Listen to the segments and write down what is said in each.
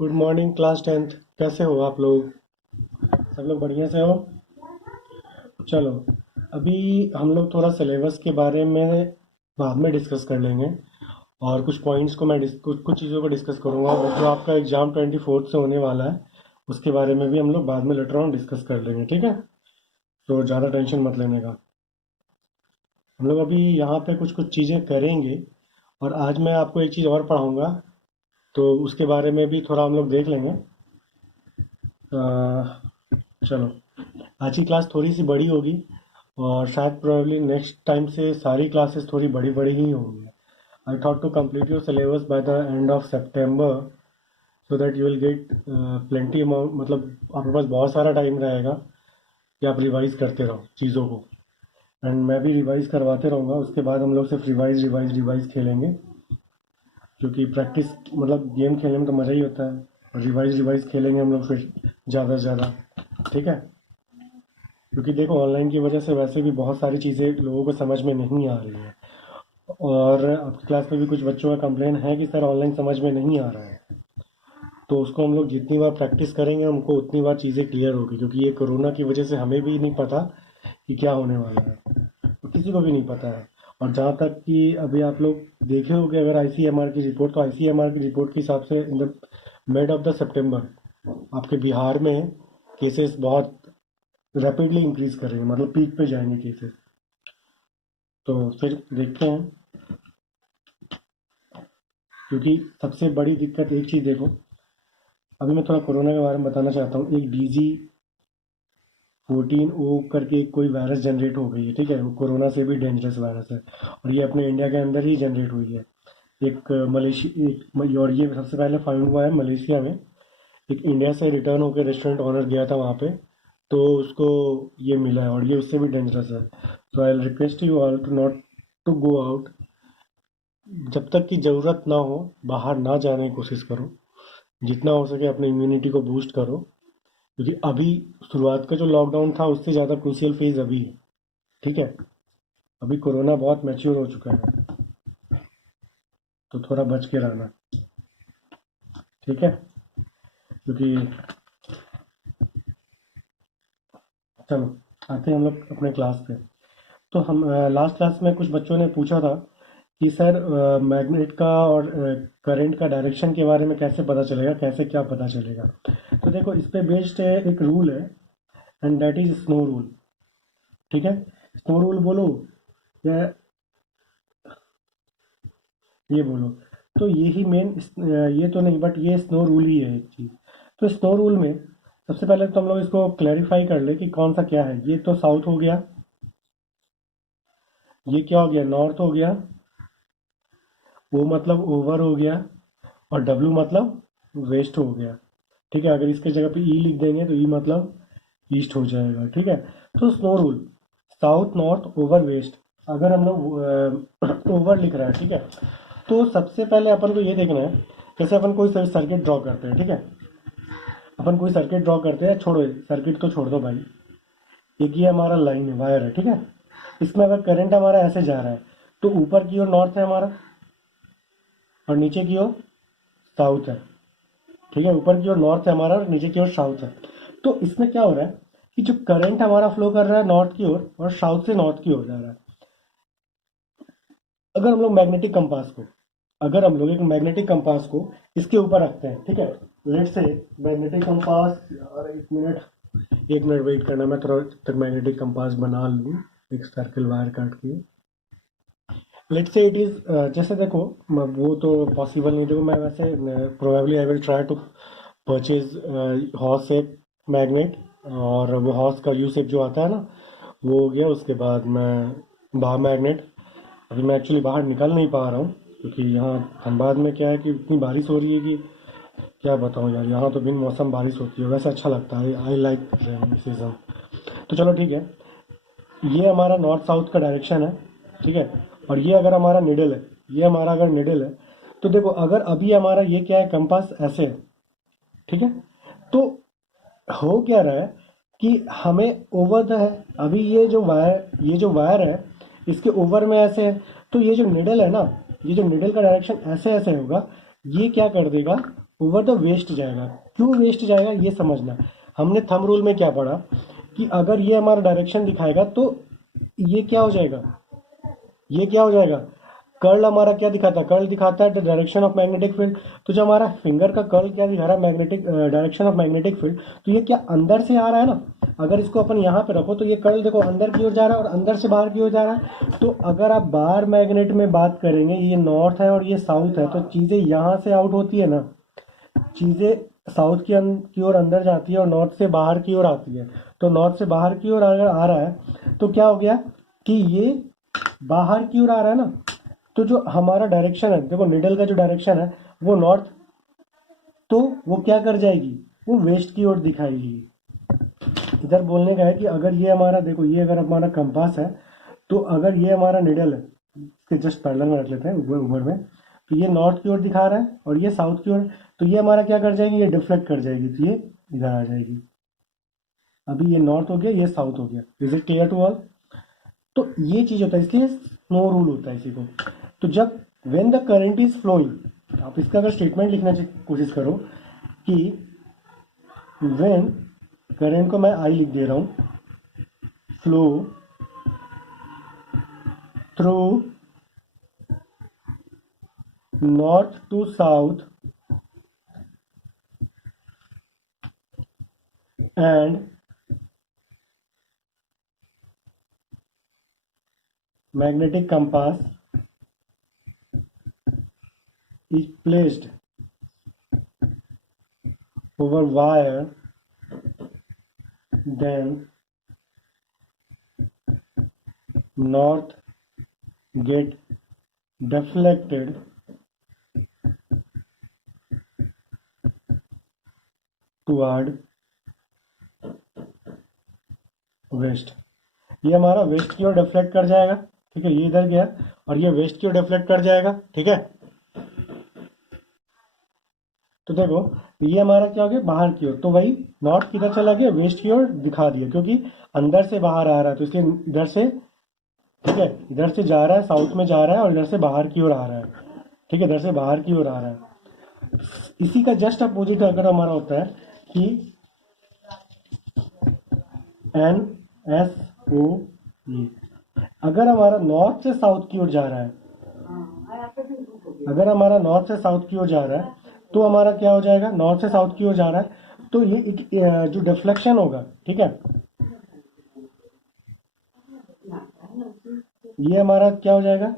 Good morning class 10th। कैसे हो आप लोग? सब लोग बढ़िया से हो? चलो, अभी हम लोग थोड़ा सिलेबस के बारे में बाद में डिस्कस कर लेंगे। और कुछ पॉइंट्स को मैं कुछ कुछ चीज़ों को डिस्कस करूँगा, और जो आपका एग्ज़ाम 24 से होने वाला है उसके बारे में भी हम लोग बाद में लेटर ऑन डिस्कस कर लेंगे, ठीक है? तो ज़्यादा टेंशन मत लेने का। हम लोग अभी यहाँ पे कुछ कुछ चीज़ें करेंगे, और आज मैं आपको एक चीज़ और पढ़ाऊँगा, तो उसके बारे में भी थोड़ा हम लोग देख लेंगे। चलो, आज की क्लास थोड़ी सी बड़ी होगी, और शायद प्रोबेबली नेक्स्ट टाइम से सारी क्लासेस थोड़ी बड़ी बड़ी ही होंगी। I thought to complete your syllabus by the end of September, so that you will get plenty amount, मतलब आपके पास बहुत सारा टाइम रहेगा कि आप रिवाइज करते रहो चीज़ों को। एंड मैं भी रिवाइज करवाते रहूँगा। उसके बाद हम लोग सिर्फ रिवाइज रिवाइज रिवाइज खेलेंगे, क्योंकि प्रैक्टिस मतलब गेम खेलने में तो मज़ा ही होता है, और रिवाइज रिवाइज खेलेंगे हम लोग फिर ज़्यादा से ज़्यादा, ठीक है? क्योंकि देखो, ऑनलाइन की वजह से वैसे भी बहुत सारी चीज़ें लोगों को समझ में नहीं आ रही हैं। और आपकी क्लास में भी कुछ बच्चों का कंप्लेन है कि सर ऑनलाइन समझ में नहीं आ रहा है। तो उसको हम लोग जितनी बार प्रैक्टिस करेंगे हमको उतनी बार चीज़ें क्लियर होगी, क्योंकि ये कोरोना की वजह से हमें भी नहीं पता कि क्या होने वाला है, तो किसी को भी नहीं पता है। और जहाँ तक कि अभी आप लोग देखे होंगे, अगर आईसीएमआर की रिपोर्ट, तो आईसीएमआर की रिपोर्ट के हिसाब से in the mid of the सितंबर आपके बिहार में केसेस बहुत रैपिडली इंक्रीज कर रहे हैं, मतलब पीक पे जाएंगे केसेस। तो फिर देखते हैं, क्योंकि सबसे बड़ी दिक्कत एक चीज़ देखो, अभी मैं थोड़ा कोरोना के बारे में बताना चाहता हूँ। एक डीजी 14 ओ करके कोई वायरस जनरेट हो गई है, ठीक है? वो कोरोना से भी डेंजरस वायरस है, और ये अपने इंडिया के अंदर ही जनरेट हुई है। और ये सबसे पहले फाइंड हुआ है मलेशिया में। एक इंडिया से रिटर्न होकर रेस्टोरेंट ऑनर गया था वहाँ पे, तो उसको ये मिला है, और ये उससे भी डेंजरस है। तो I request you all to not to go out. जब तक की ज़रूरत ना हो बाहर ना जाने की कोशिश करो। जितना हो सके अपने इम्यूनिटी को बूस्ट करो, क्योंकि अभी शुरुआत का जो लॉकडाउन था उससे ज़्यादा क्रूशियल फेज अभी है, ठीक है? अभी कोरोना बहुत मैच्योर हो चुका है, तो थोड़ा बच के रहना, ठीक है? क्योंकि चलो, आते हैं हम लोग अपने क्लास पे। तो हम लास्ट क्लास में कुछ बच्चों ने पूछा था कि सर मैग्नेट का और करंट का डायरेक्शन के बारे में कैसे पता चलेगा, कैसे क्या पता चलेगा? तो देखो, इस पे बेस्ड है एक रूल है, and that is snow rule, ठीक है? स्नो रूल बोलो या ये बोलो, तो ये ही मेन, ये तो नहीं, बट ये स्नो रूल ही है एक चीज़। तो स्नो रूल में सबसे पहले तो हम लोग इसको क्लैरिफाई कर ले कि कौन सा क्या है। ये तो साउथ हो गया, ये क्या हो गया, नॉर्थ हो गया, ओ मतलब ओवर हो गया, और डब्ल्यू मतलब वेस्ट हो गया, ठीक है? अगर इसके जगह पे ई लिख देंगे तो ई मतलब ईस्ट हो जाएगा, ठीक है? तो snow rule, south north over west. अगर हम लोग ओवर लिख रहा है, ठीक है, तो सबसे पहले अपन को ये देखना है, जैसे अपन कोई सर्किट ड्रॉ करते हैं, ठीक है? अपन कोई सर्किट ड्रॉ करते हैं, छोड़ो सर्किट तो छोड़ दो भाई, एक ये हमारा लाइन है, वायर है, ठीक है? इसमें अगर करंट हमारा ऐसे जा रहा है, तो ऊपर की ओर नॉर्थ है हमारा, और नीचे की ओर साउथ है, ठीक है? ऊपर की ओर नॉर्थ है हमारा, और नीचे की ओर साउथ है। तो इसमें क्या हो रहा है कि जो करंट हमारा फ्लो कर रहा है नॉर्थ की ओर, और साउथ से नॉर्थ की ओर जा रहा है। अगर हम लोग मैग्नेटिक कंपास को अगर हम लोग एक मैग्नेटिक कंपास को इसके ऊपर रखते हैं, ठीक है? लेट से मैग्नेटिक कंपास, यार एक मिनट वेट करना, मैं थोड़ा तब तक मैग्नेटिक कंपास बना लूँ, एक सर्कल वायर काट के। लेट से इट इज़, जैसे देखो, वो तो पॉसिबल नहीं, देखो मैं वैसे probably I will try to purchase horse shape magnet, और वो हॉर्स का यू शेप जो आता है ना, वो हो गया। उसके बाद मैं बाहर मैग्नेट, अभी मैं एक्चुअली बाहर निकल नहीं पा रहा हूँ, क्योंकि यहाँ धनबाद में क्या है कि इतनी बारिश हो रही है कि क्या बताऊँ यार। यहाँ तो बिन मौसम बारिश होती है, वैसे अच्छा लगता है, आई लाइक रेनी सीजन। तो चलो ठीक है, ये हमारा नॉर्थ साउथ का डायरेक्शन है, ठीक है? और ये अगर हमारा निडल है, ये हमारा अगर निडल है, तो देखो अगर अभी हमारा ये क्या है, कंपास ऐसे है, ठीक है? तो हो क्या रहा है कि हमें ओवर द है, अभी ये जो वायर है, इसके ओवर में ऐसे है, तो ये जो निडल है ना, ये जो निडल का डायरेक्शन ऐसे ऐसे होगा, ये क्या कर देगा, ओवर द वेस्ट जाएगा। क्यों वेस्ट जाएगा ये समझना। हमने थंब रूल में क्या पढ़ा कि अगर ये हमारा डायरेक्शन दिखाएगा तो ये क्या हो जाएगा, ये क्या हो जाएगा, कर्ल हमारा क्या दिखाता है, कर्ल दिखाता है the direction of magnetic field. तो जब हमारा फिंगर का कर्ल क्या दिखा रहा है, magnetic direction of magnetic field, तो ये क्या अंदर से आ रहा है ना। अगर इसको अपन यहाँ पे रखो तो ये कर्ल देखो अंदर की ओर जा रहा है और अंदर से बाहर की ओर जा रहा है। तो अगर आप बाहर मैग्नेट में बात करेंगे, ये नॉर्थ है और ये साउथ है, तो चीज़ें यहाँ से आउट होती है ना, चीज़ें साउथ की ओर अंदर जाती है और नॉर्थ से बाहर की ओर आती है। तो नॉर्थ से बाहर की ओर अगर आ रहा है तो क्या हो गया कि ये बाहर की ओर आ रहा है ना। तो जो हमारा डायरेक्शन है, देखो निडल का जो डायरेक्शन है वो नॉर्थ, तो वो क्या कर जाएगी, वो वेस्ट की ओर दिखाएगी। इधर बोलने का है कि अगर ये हमारा देखो, ये अगर हमारा कंपास है, तो अगर ये हमारा निडल है, इसके जस्ट पैरेलल में रख लेते हैं ऊपर में, तो ये नॉर्थ की ओर दिखा रहा है और ये साउथ की ओर, तो ये हमारा क्या कर जाएगी, ये डिफ्लेक्ट कर जाएगी, तो ये इधर आ जाएगी। अभी ये नॉर्थ हो गया, ये साउथ हो गया। Is it clear to all. तो ये चीज होता है, इसलिए स्नो रूल होता है इसी को। तो जब when the current is flowing, आप इसका अगर स्टेटमेंट लिखने की कोशिश करो कि व्हेन, करंट को मैं आई लिख दे रहा हूं, flow through north to south and magnetic compass is placed over wire, then north get deflected toward west। ये हमारा वेस्ट की ओर डिफ्लेक्ट कर जाएगा, ठीक है, ये इधर गया और ये वेस्ट की ओर डिफ्लेक्ट कर जाएगा, ठीक है। तो देखो ये हमारा क्या हो गया, बाहर की ओर, तो वही नॉर्थ किधर चला गया, वेस्ट की ओर दिखा दिया, क्योंकि अंदर से बाहर आ रहा है, तो इसलिए इधर से, ठीक है, इधर से जा रहा है, साउथ में जा रहा है और इधर से बाहर की ओर आ रहा है, ठीक है, इधर से बाहर की ओर आ रहा है। इसी का जस्ट अपोजिट अगर हमारा होता है कि एन एस ओ ई, अगर हमारा नॉर्थ से साउथ की ओर जा रहा है, अगर हमारा नॉर्थ से साउथ की ओर जा रहा है, तो हमारा क्या हो जाएगा, नॉर्थ से साउथ की ओर जा रहा है, तो ये जो डिफ्लेक्शन होगा, ठीक है, ये हमारा क्या हो जाएगा,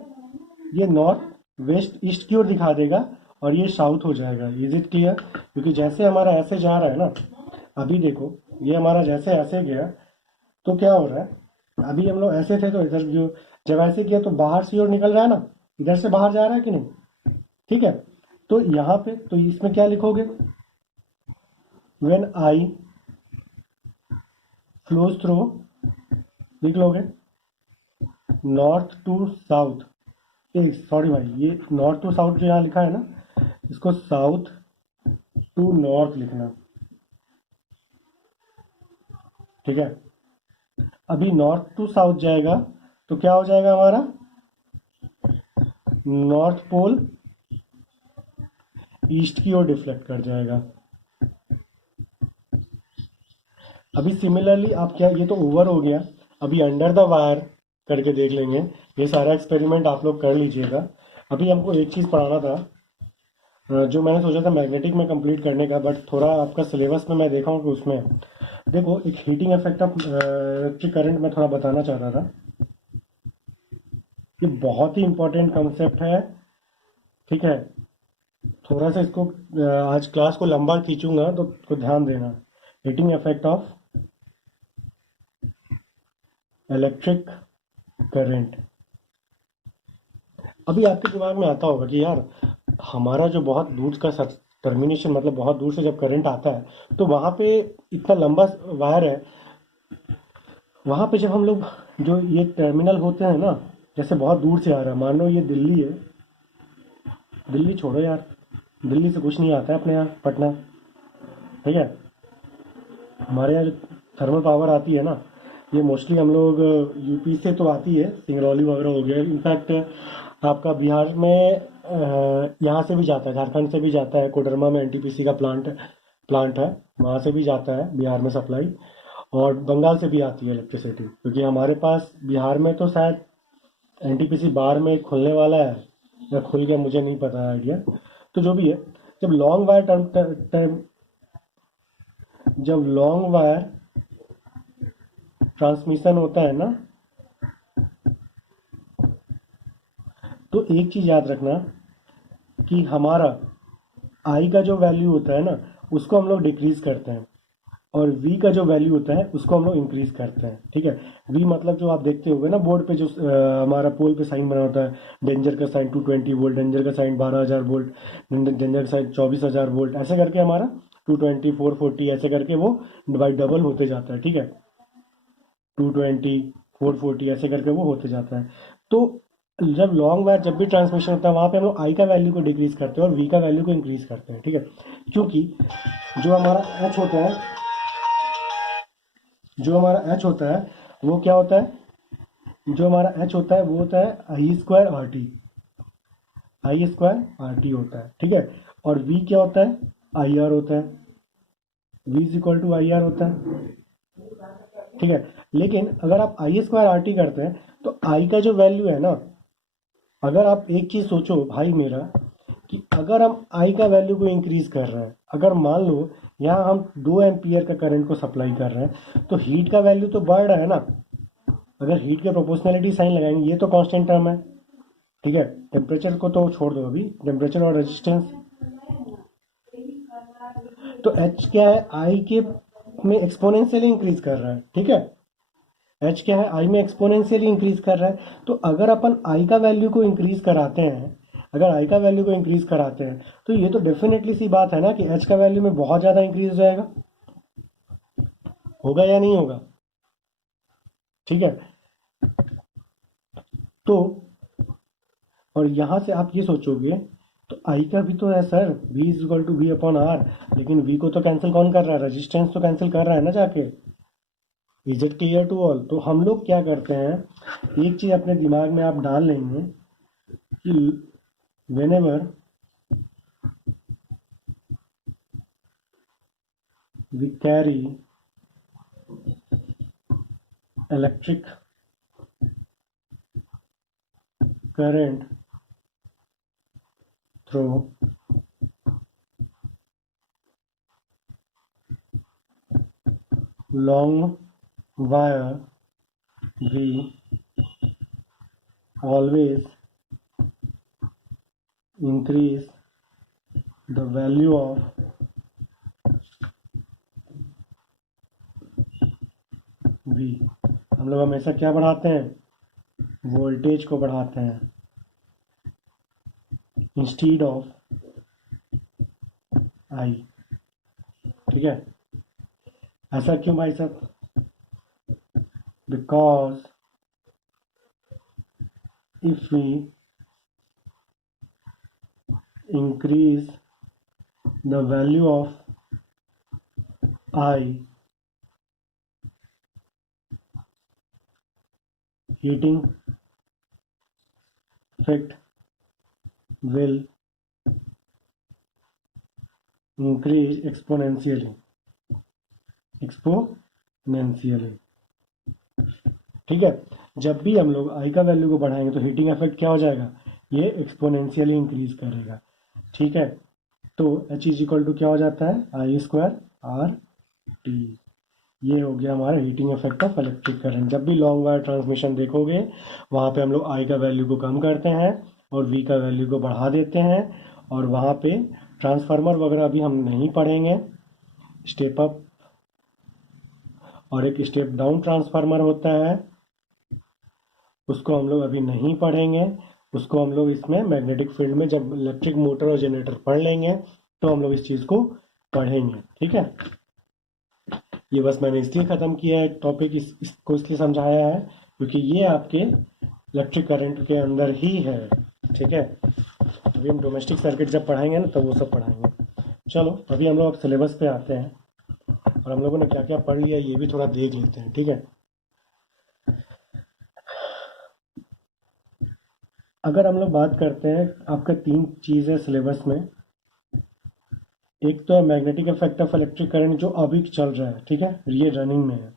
ये नॉर्थ वेस्ट ईस्ट की ओर दिखा देगा और ये साउथ हो जाएगा। Is it clear. क्योंकि जैसे हमारा ऐसे जा रहा है ना, अभी देखो ये हमारा जैसे ऐसे गया, तो क्या हो रहा है, अभी हम लोग ऐसे थे तो इधर जो, जब ऐसे किया तो बाहर से ओर निकल रहा है ना, इधर से बाहर जा रहा है कि नहीं, ठीक है। तो यहाँ पे तो इसमें क्या लिखोगे, व्हेन आई फ्लोज थ्रू, लिख लोगे नॉर्थ टू साउथ, सॉरी भाई, ये नॉर्थ टू साउथ जो यहाँ लिखा है ना, इसको साउथ टू नॉर्थ लिखना, ठीक है। अभी नॉर्थ टू साउथ जाएगा तो क्या हो जाएगा हमारा, नॉर्थ पोल ईस्ट की ओर डिफ्लेक्ट कर जाएगा। अभी सिमिलरली आप क्या, ये तो ओवर हो गया, अभी अंडर द वायर करके देख लेंगे। ये सारा एक्सपेरिमेंट आप लोग कर लीजिएगा। अभी हमको एक चीज़ पढ़ाना था जो मैंने सोचा था मैग्नेटिक में कंप्लीट करने का, बट थोड़ा आपका सिलेबस में मैं देखा हूँ कि उसमें देखो एक heating effect of electric current में थोड़ा बताना चाहता था। ये बहुत ही इंपॉर्टेंट कंसेप्ट है, ठीक है। थोड़ा सा इसको आज क्लास को लंबा खींचूंगा तो ध्यान देना। Heating effect of electric current. अभी आपके दिमाग में आता होगा कि यार हमारा जो बहुत दूर का टर्मिनेशन, मतलब बहुत दूर से जब करंट आता है तो वहाँ पे इतना लंबा वायर है, वहाँ पे जब हम लोग जो ये टर्मिनल होते हैं ना, जैसे बहुत दूर से आ रहा है, मान लो ये दिल्ली है, दिल्ली छोड़ो यार, दिल्ली से कुछ नहीं आता है अपने यहाँ पटना, ठीक है। हमारे यहाँ जो थर्मल पावर आती है ना, ये मोस्टली हम लोग यूपी से तो आती है, सिंगरौली वगैरह हो गया। इनफैक्ट आपका बिहार में यहाँ से भी जाता है, झारखंड से भी जाता है, कोडरमा में एनटीपीसी का प्लांट है, वहाँ से भी जाता है बिहार में सप्लाई। और बंगाल से भी आती है इलेक्ट्रिसिटी, क्योंकि हमारे पास बिहार में तो शायद एनटीपीसी बाढ़ में खुलने वाला है या खुल गया, मुझे नहीं पता आइडिया। तो जो भी है, जब लॉन्ग वायर टाइम जब लॉन्ग वायर ट्रांसमिशन होता है ना, तो एक चीज़ याद रखना कि हमारा आई का जो वैल्यू होता है ना, उसको हम लोग डिक्रीज करते हैं, और वी का जो वैल्यू होता है उसको हम लोग इंक्रीज करते हैं। ठीक है, वी मतलब जो आप देखते होगे ना बोर्ड पे, जो हमारा पोल पे साइन बना होता है, डेंजर का साइन 220 वोल्ट, डेंजर का साइन 12,000 वोल्ट, डेंजर का साइन 24,000 वोल्ट, ऐसे करके हमारा 220, 440 ऐसे करके वो बाई डबल होते जाता है। ठीक है, 220, 440 ऐसे करके वो होते जाता है। तो जब लॉन्ग वायर जब भी ट्रांसमिशन होता है, वहां पे हम लोग आई का वैल्यू को डिक्रीज करते हैं और वी का वैल्यू को इंक्रीज करते हैं। ठीक है, क्योंकि जो हमारा एच होता है जो हमारा एच होता है वो क्या होता है, जो हमारा एच होता है वो होता है आई स्क्वायर आर टी होता है। ठीक है, और वी क्या होता है, आई आर होता है, V is equal to I R होता है। ठीक है, लेकिन अगर आप आई स्क्वायर आर टी करते हैं, तो आई का जो वैल्यू है ना, अगर आप एक चीज सोचो भाई मेरा, कि अगर हम आई का वैल्यू को इंक्रीज कर रहे हैं, अगर मान लो यहाँ हम 2 एम्पियर का करंट को सप्लाई कर रहे हैं, तो हीट का वैल्यू तो बढ़ रहा है ना। अगर हीट के प्रोपोर्शनलिटी साइन लगाएंगे, ये तो कांस्टेंट टर्म है। ठीक है, टेम्परेचर को तो छोड़ दो, अभी टेम्परेचर और रेजिस्टेंस। तो एच क्या है, आई के में एक्सपोनेंशियली इंक्रीज कर रहा है। ठीक है, एच क्या है, आई में एक्सपोनेंशियली इंक्रीज कर रहा है। तो अगर अपन आई का वैल्यू को इंक्रीज कराते हैं, अगर आई का वैल्यू को इंक्रीज कराते हैं, तो ये तो डेफिनेटली सी बात है ना कि एच का वैल्यू में बहुत ज्यादा इंक्रीज हो जाएगा। होगा या नहीं होगा? ठीक है, तो और यहां से आप ये सोचोगे, तो आई का भी तो है sir, v is equal to V upon R, लेकिन v को तो कैंसिल कौन कर रहा है, रेजिस्टेंस तो कैंसिल कर रहा है ना जाके। Is it clear to all? तो हम लोग क्या करते हैं, एक चीज अपने दिमाग में आप डाल लेंगे कि whenever we carry electric current through long wire, we always increase the value of V। हम लोग हमेशा क्या बढ़ाते हैं, वोल्टेज को बढ़ाते हैं, इंस्टीड ऑफ आई। ठीक है, ऐसा क्यों भाई साहब? Because if we increase the value of I, heating effect will increase exponentially। ठीक है, जब भी हम लोग आई का वैल्यू को बढ़ाएंगे तो हीटिंग इफेक्ट क्या हो जाएगा, ये एक्सपोनेंशियली इंक्रीज करेगा। ठीक है, तो एच इज इक्वल टू क्या हो जाता है, आई स्क्वायर आर टी। ये हो गया हमारा heating effect of electric current. जब भी लॉन्ग वायर ट्रांसमिशन देखोगे, वहाँ पे हम लोग आई का वैल्यू को कम करते हैं और वी का वैल्यू को बढ़ा देते हैं। और वहाँ पे ट्रांसफार्मर वगैरह अभी हम नहीं पढ़ेंगे, स्टेप अप और एक स्टेप डाउन ट्रांसफार्मर होता है, उसको हम लोग अभी नहीं पढ़ेंगे। उसको हम लोग इसमें मैग्नेटिक फील्ड में जब इलेक्ट्रिक मोटर और जनरेटर पढ़ लेंगे, तो हम लोग इस चीज़ को पढ़ेंगे। ठीक है, ये बस मैंने इसलिए ख़त्म किया है टॉपिक, इसको इसलिए समझाया है क्योंकि ये आपके इलेक्ट्रिक करंट के अंदर ही है। ठीक है, अभी हम डोमेस्टिक सर्किट जब पढ़ाएंगे ना, तब वो सब पढ़ाएंगे। चलो, अभी हम लोग अब सिलेबस पे आते हैं और हम लोगों ने क्या क्या पढ़ लिया ये भी थोड़ा देख लेते हैं। ठीक है, अगर हम लोग बात करते हैं, आपका 3 चीज़ है सिलेबस में। एक तो है magnetic effect of electric current, जो अभी चल रहा है, ठीक है, ये रनिंग में है।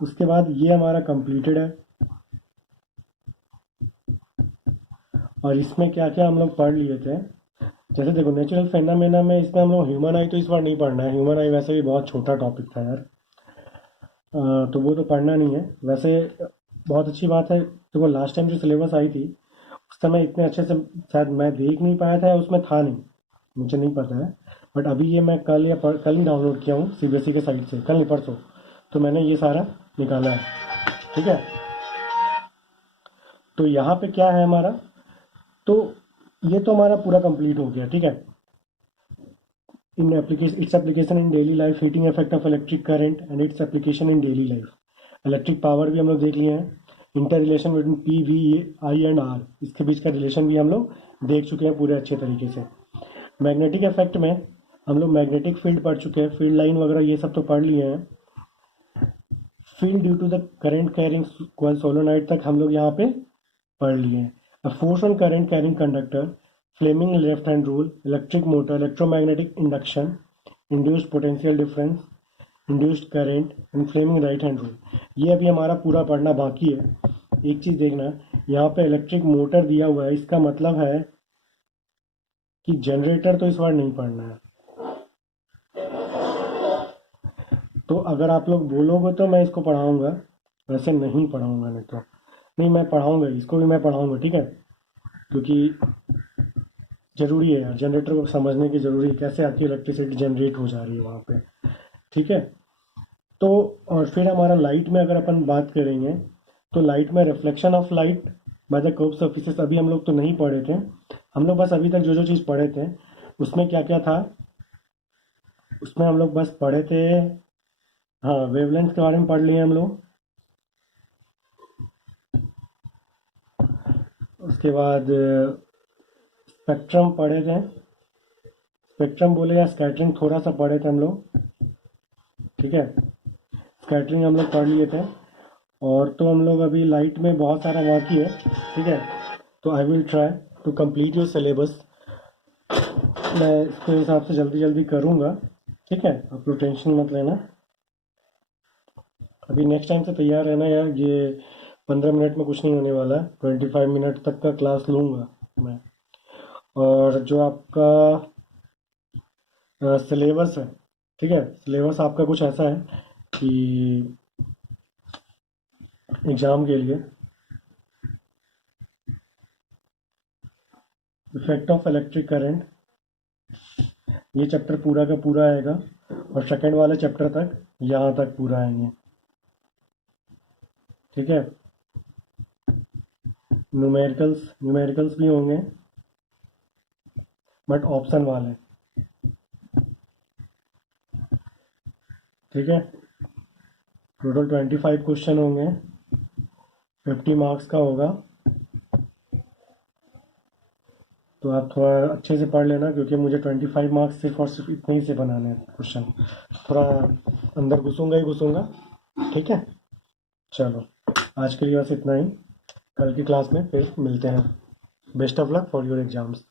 उसके बाद ये हमारा कंप्लीटेड है, और इसमें क्या क्या हम लोग पढ़ लिए थे। जैसे देखो, नेचुरल फेनामेना में इसमें हम लोग ह्यूमन आई तो इस बार नहीं पढ़ना है, ह्यूमन आई वैसे भी बहुत छोटा टॉपिक था यार। तो वो तो पढ़ना नहीं है वैसे। बहुत अच्छी बात है, देखो लास्ट टाइम जो सिलेबस आई थी उस समय इतने अच्छे से शायद मैं देख नहीं पाया था, या उसमें था नहीं, मुझे नहीं पता है। बट अभी ये मैं कल ही डाउनलोड किया हूँ सीबीएसई के साइट से, कल नहीं परसों, तो मैंने ये सारा निकाला है, ठीक है। तो यहाँ पे क्या है हमारा, तो ये तो हमारा पूरा कंप्लीट हो गया, ठीक है। In application, its application in daily life, heating effect of electric current and its application in daily life. Electric power भी हम लोग देख लिए हैं। Inter relation between P V I and R, इसके बीच का रिलेशन भी हम लोग देख चुके हैं पूरे अच्छे तरीके से। मैग्नेटिक इफेक्ट में हम लोग मैग्नेटिक फील्ड पढ़ चुके हैं, फील्ड लाइन वगैरह ये सब तो पढ़ लिए हैं। Field due to the current carrying coil solenoid तक हम लोग यहाँ पे पढ़ लिए हैं। A force on current carrying conductor, Fleming left hand rule, electric motor, electromagnetic induction, induced potential difference, induced current and Fleming right hand rule, ये अभी हमारा पूरा पढ़ना बाकी है। एक चीज़ देखना, यहाँ पे इलेक्ट्रिक मोटर दिया हुआ है, इसका मतलब है कि जनरेटर तो इस बार नहीं पढ़ना है। तो अगर आप लोग बोलोगे तो मैं इसको पढ़ाऊँगा, वैसे नहीं पढ़ाऊँगा, नहीं तो नहीं, मैं पढ़ाऊँगा, इसको भी मैं पढ़ाऊँगा, ठीक है। क्योंकि ज़रूरी है यार, जनरेटर को समझने की ज़रूरी है, कैसे आपकी इलेक्ट्रिसिटी जनरेट हो जा रही है वहाँ पे, ठीक है। तो और फिर हमारा लाइट में अगर अपन बात करेंगे, तो लाइट में reflection of light by the curve surfaces अभी हम लोग तो नहीं पढ़े थे। हम लोग बस अभी तक जो जो चीज़ पढ़े थे उसमें क्या क्या था, उसमें हम लोग बस पढ़े थे, हाँ, वेवलेंथ के बारे में पढ़ लिए हम लोग। उसके बाद स्पेक्ट्रम पढ़े थे, स्पेक्ट्रम बोले या स्कैटरिंग थोड़ा सा पढ़े थे हम लोग, ठीक है। स्कैटरिंग हम लोग पढ़ लिए थे। और तो हम लोग अभी लाइट में बहुत सारा बाकी है, ठीक है। तो I will try to complete your syllabus, मैं इसके हिसाब से जल्दी जल्दी करूँगा, ठीक है। आप लोग टेंशन मत लेना, अभी नेक्स्ट टाइम से तैयार रहना यार। ये 15 मिनट में कुछ नहीं होने वाला है, 25 मिनट तक का क्लास लूँगा मैं। और जो आपका सिलेबस है, ठीक है, सिलेबस आपका कुछ ऐसा है कि एग्ज़ाम के लिए इफेक्ट ऑफ इलेक्ट्रिक करंट, ये चैप्टर पूरा का पूरा आएगा, और सेकंड वाले चैप्टर तक यहाँ तक पूरा आएंगे, ठीक है। न्यूमेरिकल्स भी होंगे, बट ऑप्शन वाले, ठीक है। टोटल 25 क्वेश्चन होंगे, 50 मार्क्स का होगा। तो आप थोड़ा अच्छे से पढ़ लेना, क्योंकि मुझे 25 मार्क्स सिर्फ और सिर्फ इतने ही से बनाने हैं क्वेश्चन, थोड़ा अंदर घुसूंगा ही घुसूंगा, ठीक है। चलो, आज के लिए बस इतना ही, कल की क्लास में फिर मिलते हैं। Best of luck for your exams.